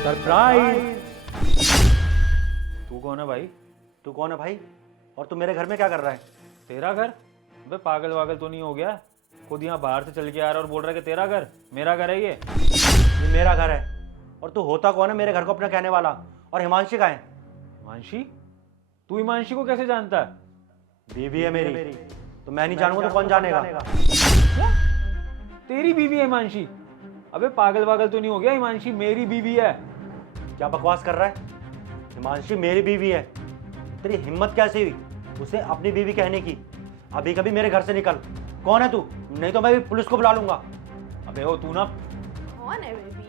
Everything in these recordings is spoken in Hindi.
सरप्राइज। तू कौन है भाई? तू कौन है भाई? और तू मेरे घर में क्या कर रहा है? तेरा घर? अबे पागल वागल तो नहीं हो गया? खुद यहाँ बाहर से चल के आ रहा है और बोल रहा है कि तेरा घर? मेरा घर है ये। ये मेरा घर है। और तू होता कौन है मेरे घर को अपना कहने वाला? और हिमांशी कहाँ है? हिमांशी? तू हिमांशी को कैसे जानता है? बीवी है मेरी। तो मैं नहीं जानूंगा तो कौन जानेगा? क्या? तेरी बीवी है हिमांशी? अबे पागल वागल तो नहीं हो गया? हिमांशी मेरी बीवी है। क्या बकवास कर रहा है? हिमांशी मेरी बीवी है। तेरी हिम्मत कैसे हुई उसे अपनी बीवी कहने की? अभी कभी मेरे घर से निकल। कौन है तू? नहीं तो मैं भी पुलिस को बुला लूंगा। अबे हो तू ना। कौन है बेबी?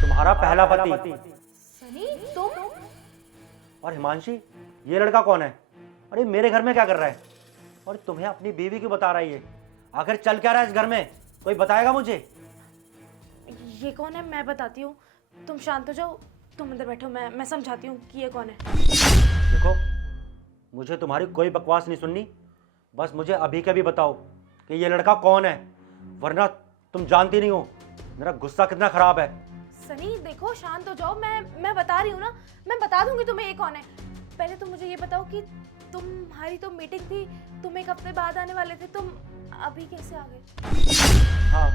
तुम्हारा पहला पति। सनी तुम? और हिमांशी ये लड़का कौन है? अरे मेरे घर में क्या कर रहा है? और तुम्हें अपनी बीवी क्यों बता रही है? आखिर चल क्या रहा है इस घर में? कोई बताएगा मुझे? ये कौन है मैं बताती हूँ। तुम शांत हो जाओ, तुम अंदर बैठो, मैं समझाती हूँ कि ये कौन है। देखो मुझे तुम्हारी कोई बकवास नहीं सुननी। बस मुझे अभी के भी बताओ कि ये लड़का कौन है, वरना तुम जानती नहीं हो मेरा गुस्सा कितना खराब है। सनी देखो शांत हो जाओ, मैं बता रही हूँ ना, मैं बता दूंगी तुम्हें ये कौन है। पहले तुम मुझे ये बताओ कि तुम्हारी तो मीटिंग थी, तुम एक हफ्ते बाद आने वाले थे, तुम अभी कैसे आ गए? हाँ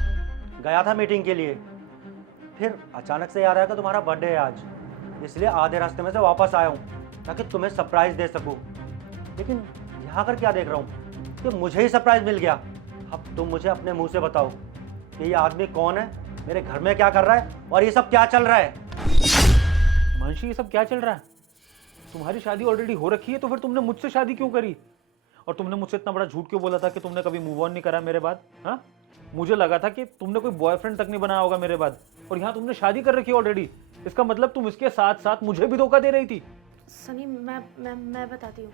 गया था मीटिंग के लिए, फिर अचानक से याद आया कि तुम्हारा बर्थडे है आज, इसलिए आधे रास्ते में से वापस आया हूँ ताकि तुम्हें सरप्राइज दे सकूँ। लेकिन यहाँ कर क्या देख रहा हूँ कि मुझे ही सरप्राइज मिल गया। अब तुम मुझे अपने मुंह से बताओ कि ये आदमी कौन है, मेरे घर में क्या कर रहा है और ये सब क्या चल रहा है? हिमांशी ये सब क्या चल रहा है? तुम्हारी शादी ऑलरेडी हो रखी है, तो फिर तुमने मुझसे शादी क्यों करी? और तुमने मुझसे इतना बड़ा झूठ क्यों बोला था कि तुमने कभी मूव ऑन नहीं करा मेरे बाद? हाँ, मुझे लगा था कि तुमने कोई बॉयफ्रेंड तक नहीं बनाया होगा मेरे बाद, और यहाँ तुमने शादी कर रखी है ऑलरेडी। इसका मतलब तुम इसके साथ साथ मुझे भी धोखा दे रही थी। सनी मैं बताती हूँ,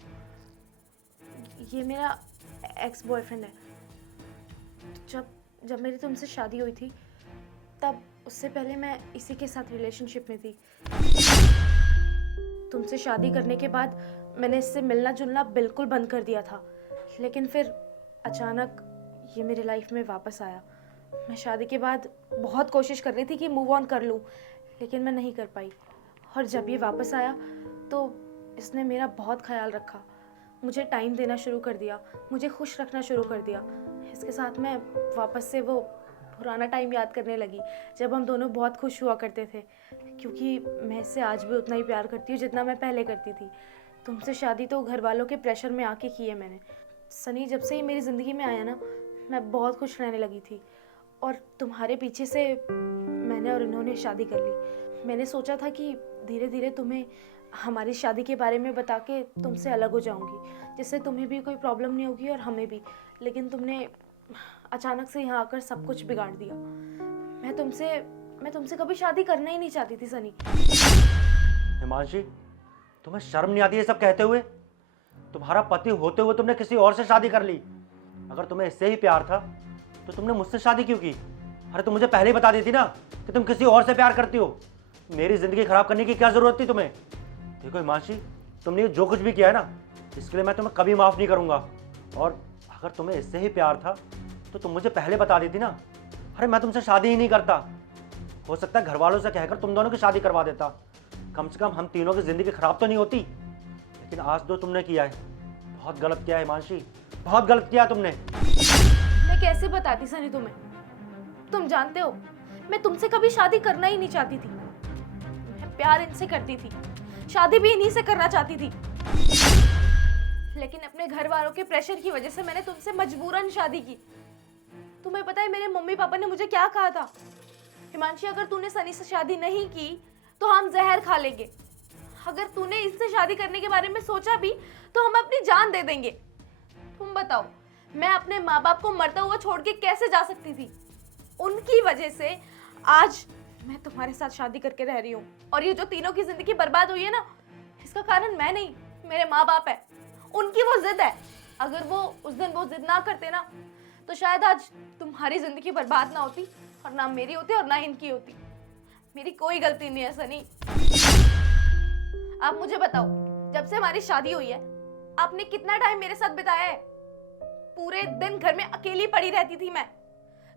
ये मेरा एक्स बॉयफ्रेंड है। जब मेरी तुमसे शादी हुई थी तब उससे पहले मैं इसी के साथ रिलेशनशिप में थी। तुमसे शादी करने के बाद मैंने इससे मिलना जुलना बिल्कुल बंद कर दिया था, लेकिन फिर अचानक ये मेरी लाइफ में वापस आया। मैं शादी के बाद बहुत कोशिश कर रही थी कि मूव ऑन कर लूँ, लेकिन मैं नहीं कर पाई। और जब ये वापस आया तो इसने मेरा बहुत ख्याल रखा, मुझे टाइम देना शुरू कर दिया, मुझे खुश रखना शुरू कर दिया। इसके साथ मैं वापस से वो पुराना टाइम याद करने लगी जब हम दोनों बहुत खुश हुआ करते थे, क्योंकि मैं इससे आज भी उतना ही प्यार करती हूँ जितना मैं पहले करती थी। तुमसे शादी तो घर वालों के प्रेशर में आके की है मैंने। सनी जब से ही मेरी ज़िंदगी में आया ना, मैं बहुत खुश रहने लगी थी, और तुम्हारे पीछे से मैंने और इन्होंने शादी कर ली। मैंने सोचा था कि धीरे धीरे तुम्हें हमारी शादी के बारे में बता के तुमसे अलग हो जाऊंगी, जिससे तुम्हें भी कोई प्रॉब्लम नहीं होगी और हमें भी। लेकिन तुमने अचानक से यहाँ आकर सब कुछ बिगाड़ दिया। मैं तुमसे कभी शादी करना ही नहीं चाहती थी सनी। हिमांशी तुम्हें शर्म नहीं आती ये सब कहते हुए? तुम्हारा पति होते हुए तुमने किसी और से शादी कर ली। अगर तुम्हें इससे ही प्यार था तो तुमने मुझसे शादी क्यों की? अरे तुम मुझे पहले ही बता देती ना कि तुम किसी और से प्यार करती हो। मेरी जिंदगी खराब करने की क्या जरूरत थी तुम्हें? देखो हिमांशी, तुमने जो कुछ भी किया है ना, इसके लिए मैं तुम्हें कभी माफ नहीं करूंगा। और अगर तुम्हें इससे ही प्यार था तो तुम मुझे पहले बता देती ना। अरे मैं तुमसे शादी ही नहीं करता। हो सकता है घर वालों से कहकर तुम दोनों की शादी करवा देता, कम से कम हम तीनों की जिंदगी खराब तो नहीं होती। लेकिन आज जो तुमने किया है बहुत गलत किया है हिमांशी, बहुत गलत किया तुमने। मैं कैसे बताती सनी तुम्हें? तुम जानते हो मैं तुमसे कभी शादी करना ही नहीं चाहती थी। मैं प्यार इनसे करती थी, शादी भी इन्हीं से करना चाहती थी, लेकिन अपने घर वालों के प्रेशर की वजह से मैंने तुमसे मजबूरन शादी की। तुम्हें पता है मेरे मम्मी पापा ने मुझे क्या कहा था? हिमांशी अगर तूने सनी से शादी नहीं की तो हम जहर खा लेंगे। अगर तूने इससे शादी करने के बारे में सोचा भी तो हम अपनी जान दे देंगे। तुम बताओ, मैं अपने माँ बाप को मरता हुआ छोड़ के कैसे जा सकती थी? उनकी वजह से आज मैं तुम्हारे साथ शादी करके रह रही हूँ, और ये जो तीनों की जिंदगी बर्बाद हुई है ना, इसका कारण मैं नहीं, मेरे माँ बाप है। उनकी वो जिद है। अगर वो उस दिन वो जिद ना करते ना तो शायद आज तुम्हारी जिंदगी बर्बाद ना होती, और ना मेरी होती और ना इनकी होती। मेरी कोई गलती नहीं है सनी। आप मुझे बताओ, जब से हमारी शादी हुई है आपने कितना टाइम मेरे साथ बिताया है? पूरे दिन घर में अकेली पड़ी रहती थी मैं।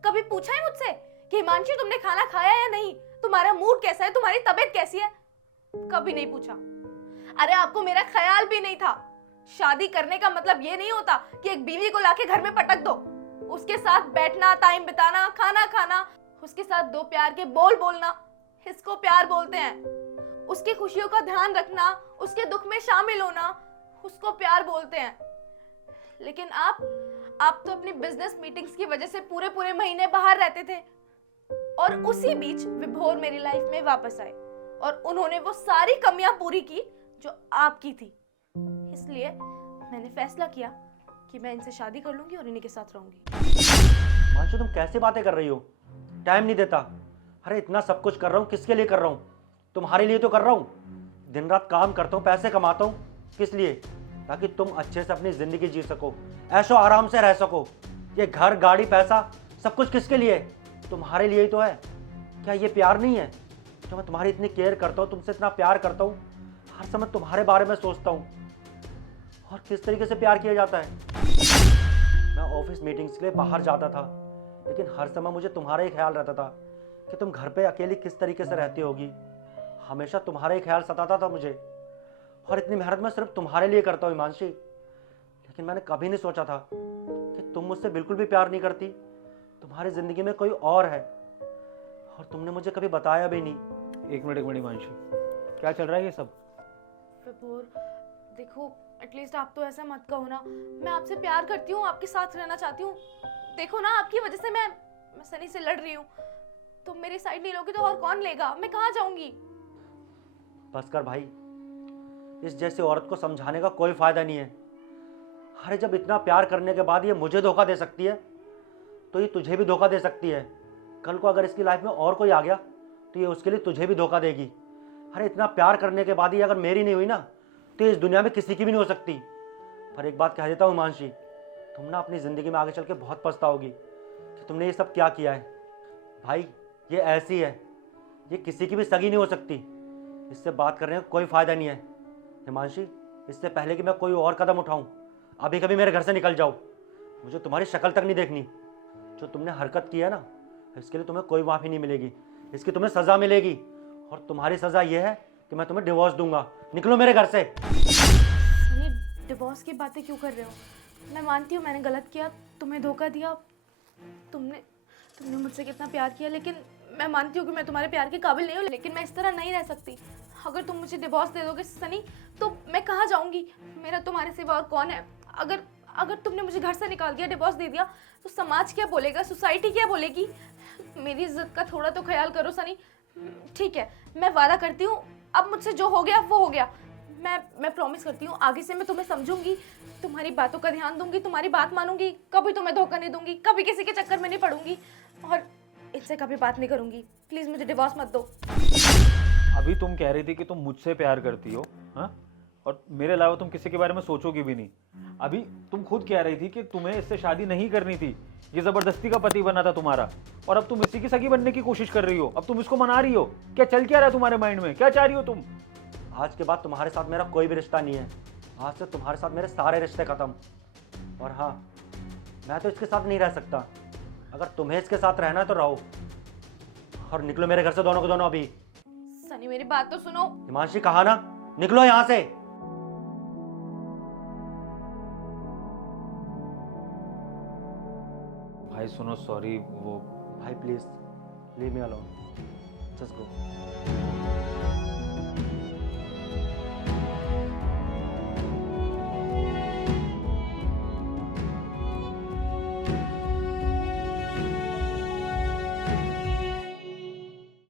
कभी पूछा है मुझसे कि हिमांशु तुमने खाना खाया या नहीं, तुम्हारा मूड कैसा है, तुम्हारी तबीयत कैसी है? कभी नहीं पूछा। अरे आपको मेरा ख्याल भी नहीं था। शादी करने का मतलब ये नहीं होता कि एक बीवी को लाके घर में पटक दो, उसके साथ बैठना, टाइम बिताना, खाना खाना, उसके साथ दो प्यार के बोल बोलना, इसको प्यार बोलते हैं। उसकी खुशियों का ध्यान रखना, उसके दुख में शामिल होना, उसको प्यार बोलते हैं। लेकिन आप तो अपनी बिजनेस मीटिंग्स की वजह से पूरे पूरे महीने बाहर रहते थे, और उसी बीच विभोर मेरी लाइफ में वापस आए और उन्होंने वो सारी कमियां पूरी की जो आपकी थी। इसलिए मैंने फैसला किया कि मैं इनसे शादी कर लूंगी और इन्हीं के साथ रहूंगी। मांशु तुम कैसी बातें कर रही हो? टाइम नहीं देता। अरे इतना सब कुछ कर रहा हूँ, किसके लिए कर रहा हूँ? तुम्हारे लिए तो कर रहा हूँ। दिन रात काम करता हूँ, पैसे कमाता हूँ। किस लिए? ताकि तुम अच्छे से अपनी जिंदगी जी सको, ऐशो आराम से रह सको। ये घर, गाड़ी, पैसा सब कुछ किसके लिए? तुम्हारे लिए ही तो है। क्या ये प्यार नहीं है? जो मैं तुम्हारी इतनी केयर करता हूँ, तुमसे इतना प्यार करता हूँ, हर समय तुम्हारे बारे में सोचता हूँ। और किस तरीके से प्यार किया जाता है? मैं ऑफिस मीटिंग्स के लिए बाहर जाता था, लेकिन हर समय मुझे तुम्हारा ही ख्याल रहता था कि तुम घर पे अकेली किस तरीके से रहती होगी। हमेशा तुम्हारा ही ख्याल सताता था मुझे। और इतनी मेहनत मैं सिर्फ तुम्हारे लिए करता हूँ हिमांशी। लेकिन मैंने कभी नहीं सोचा था कि तुम मुझसे बिल्कुल भी प्यार नहीं करती। तुम्हारी जिंदगी में कोई और है, और तुमने मुझे कभी बताया भी नहीं। एक मिनट हिमांशु, क्या चल रहा है ये सब? विभोर देखो, एटलीस्ट आप तो ऐसा मत कहो ना। मैं आपसे प्यार करती हूँ, आपके साथ रहना चाहती हूँ। देखो ना, आपकी वजह से मैं सनी से लड़ रही हूँ। तुम मेरी साइड नहीं लोगे तो और कौन लेगा? मैं कहाँ जाऊंगी? बस कर भाई, इस जैसी औरत को समझाने का कोई फायदा नहीं है। अरे जब इतना प्यार करने के बाद ये मुझे धोखा दे सकती है, तो ये तुझे भी धोखा दे सकती है। कल को अगर इसकी लाइफ में और कोई आ गया तो ये उसके लिए तुझे भी धोखा देगी। अरे इतना प्यार करने के बाद ही अगर मेरी नहीं हुई ना, तो ये इस दुनिया में किसी की भी नहीं हो सकती। पर एक बात कह देता हूँ हिमांशी, तुम ना अपनी ज़िंदगी में आगे चल के बहुत पछताओगी कि तुमने ये सब क्या किया है। भाई ये ऐसी है, ये किसी की भी सगी नहीं हो सकती। इससे बात करने का कोई फ़ायदा नहीं है। हिमांशी, इससे पहले कि मैं कोई और कदम उठाऊं, अभी कभी मेरे घर से निकल जाओ। मुझे तुम्हारी शक्ल तक नहीं देखनी। जो तुमने हरकत की है ना, इसके लिए तुम्हें कोई माफ़ी नहीं मिलेगी। इसकी तुम्हें सज़ा मिलेगी, और तुम्हारी सज़ा यह है कि मैं तुम्हें डिवोर्स दूंगा। निकलो मेरे घर से। सनी, डिवोर्स की बातें क्यों कर रहे हो? मैं मानती हूँ मैंने गलत किया, तुम्हें धोखा दिया। तुमने मुझसे कितना प्यार किया, लेकिन मैं मानती हूँ कि मैं तुम्हारे प्यार के काबिल नहीं हूँ। लेकिन मैं इस तरह नहीं रह सकती। अगर तुम मुझे डिवोर्स दे दोगे सनी, तो मैं कहाँ जाऊँगी? मेरा तुम्हारे सिवा और कौन है? अगर तुमने मुझे घर से निकाल दिया, डिवोर्स दे दिया, तो समाज क्या बोलेगा, सोसाइटी क्या बोलेगी? मेरी इज्जत का थोड़ा तो ख्याल करो सनी। ठीक है, मैं वादा करती हूँ, अब मुझसे जो हो गया वो हो गया। मैं प्रॉमिस करती हूँ, आगे से मैं तुम्हें समझूंगी, तुम्हारी बातों का ध्यान दूंगी, तुम्हारी बात मानूंगी, कभी तुम्हें धोखा नहीं दूंगी, कभी किसी के चक्कर में नहीं पड़ूंगी, और इससे कभी बात नहीं करूंगी। प्लीज मुझे डिवोर्स मत दो। अभी तुम कह रही थी कि तुम मुझसे प्यार करती हो, हाँ? और मेरे अलावा तुम किसी के बारे में सोचोगी भी नहीं। अभी तुम खुद कह रही थी कि तुम्हें इससे शादी नहीं करनी थी, ये जबरदस्ती का पति बना था तुम्हारा, और अब तुम इसी की सगी बनने की कोशिश कर रही हो। अब तुम इसको मना रही हो। क्या चल क्या रहा है तुम्हारे माइंड में? क्या चाह रही हो तुम? आज के बाद तुम्हारे साथ मेरा कोई भी रिश्ता नहीं है। आज से तुम्हारे साथ मेरे सारे रिश्ते खत्म। और हाँ, मैं तो इसके साथ नहीं रह सकता। अगर तुम्हें इसके साथ रहना है तो रहो, और निकलो मेरे घर से दोनों को दोनों अभी। सनी मेरी बात तो सुनो। हिमांशी, कहा ना, निकलो यहाँ से। भाई सुनो, सॉरी। वो भाई please leave me alone, just go.